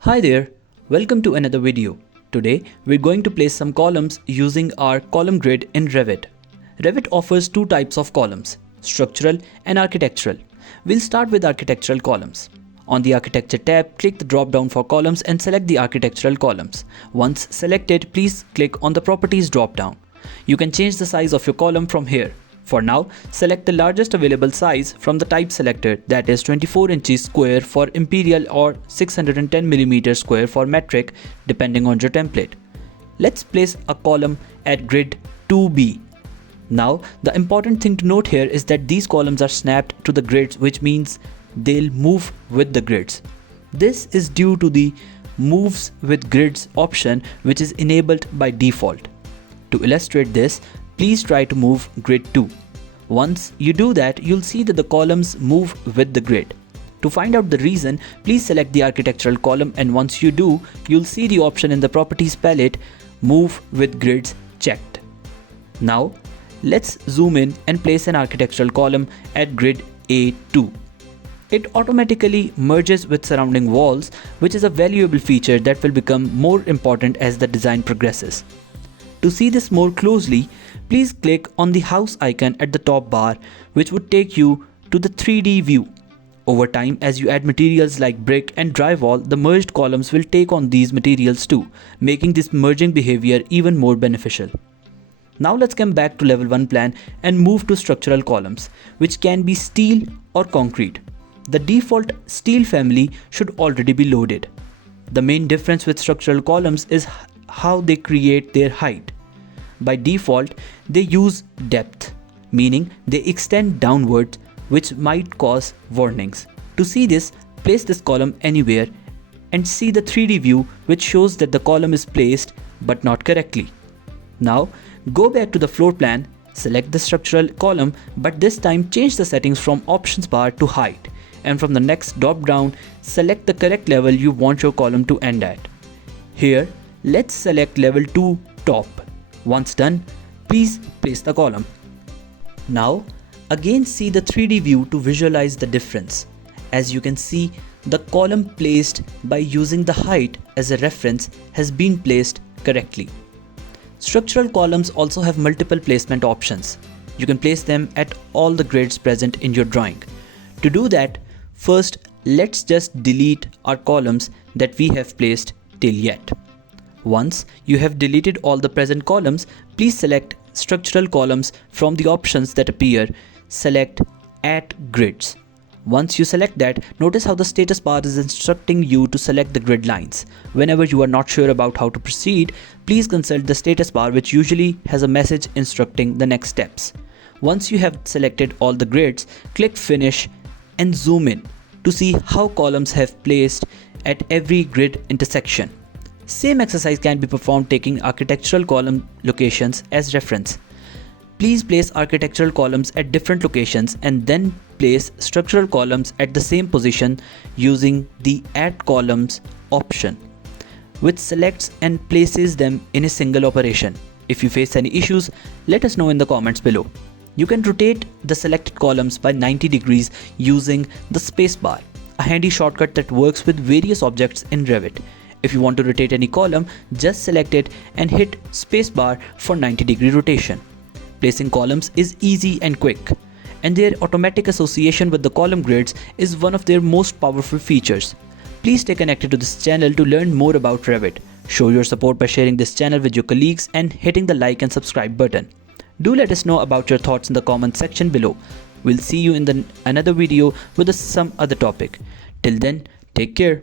Hi there, welcome to another video. Today we're going to place some columns using our column grid in Revit. Revit offers two types of columns, structural and architectural. We'll start with architectural columns. On the architecture tab, click the drop down for columns and select the architectural columns. Once selected, please click on the properties drop down. You can change the size of your column from here. For now, select the largest available size from the type selected, that is 24 inches square for imperial or 610 mm square for metric depending on your template. Let's place a column at grid 2B. Now, the important thing to note here is that these columns are snapped to the grids, which means they'll move with the grids. This is due to the moves with grids option, which is enabled by default. To illustrate this, please try to move grid 2. Once you do that, you'll see that the columns move with the grid. To find out the reason, please select the architectural column, and once you do, you'll see the option in the properties palette, move with grids checked. Now, let's zoom in and place an architectural column at grid A2. It automatically merges with surrounding walls, which is a valuable feature that will become more important as the design progresses. To see this more closely, please click on the house icon at the top bar, which would take you to the 3D view. Over time, as you add materials like brick and drywall, the merged columns will take on these materials too, making this merging behavior even more beneficial. Now let's come back to level 1 plan and move to structural columns, which can be steel or concrete. The default steel family should already be loaded. The main difference with structural columns is how they create their height. By default, they use depth, meaning they extend downwards, which might cause warnings. To see this, place this column anywhere and see the 3D view, which shows that the column is placed but not correctly. Now, go back to the floor plan, select the structural column, but this time change the settings from options bar to height, and from the next drop down, select the correct level you want your column to end at. Here, let's select level 2 top. Once done, please place the column. Now, again see the 3D view to visualize the difference. As you can see, the column placed by using the height as a reference has been placed correctly. Structural columns also have multiple placement options. You can place them at all the grids present in your drawing. To do that, first let's just delete our columns that we have placed till yet. Once you have deleted all the present columns, please select structural columns from the options that appear. Select Add Grids. Once you select that, notice how the status bar is instructing you to select the grid lines. Whenever you are not sure about how to proceed, please consult the status bar, which usually has a message instructing the next steps. Once you have selected all the grids, click Finish and zoom in to see how columns have placed at every grid intersection. Same exercise can be performed taking architectural column locations as reference. Please place architectural columns at different locations and then place structural columns at the same position using the Add Columns option, which selects and places them in a single operation. If you face any issues, let us know in the comments below. You can rotate the selected columns by 90 degrees using the spacebar, a handy shortcut that works with various objects in Revit. If you want to rotate any column, just select it and hit spacebar for 90-degree rotation. Placing columns is easy and quick, and their automatic association with the column grids is one of their most powerful features. Please stay connected to this channel to learn more about Revit. Show your support by sharing this channel with your colleagues and hitting the like and subscribe button. Do let us know about your thoughts in the comment section below. We'll see you in another video with some other topic. Till then, take care.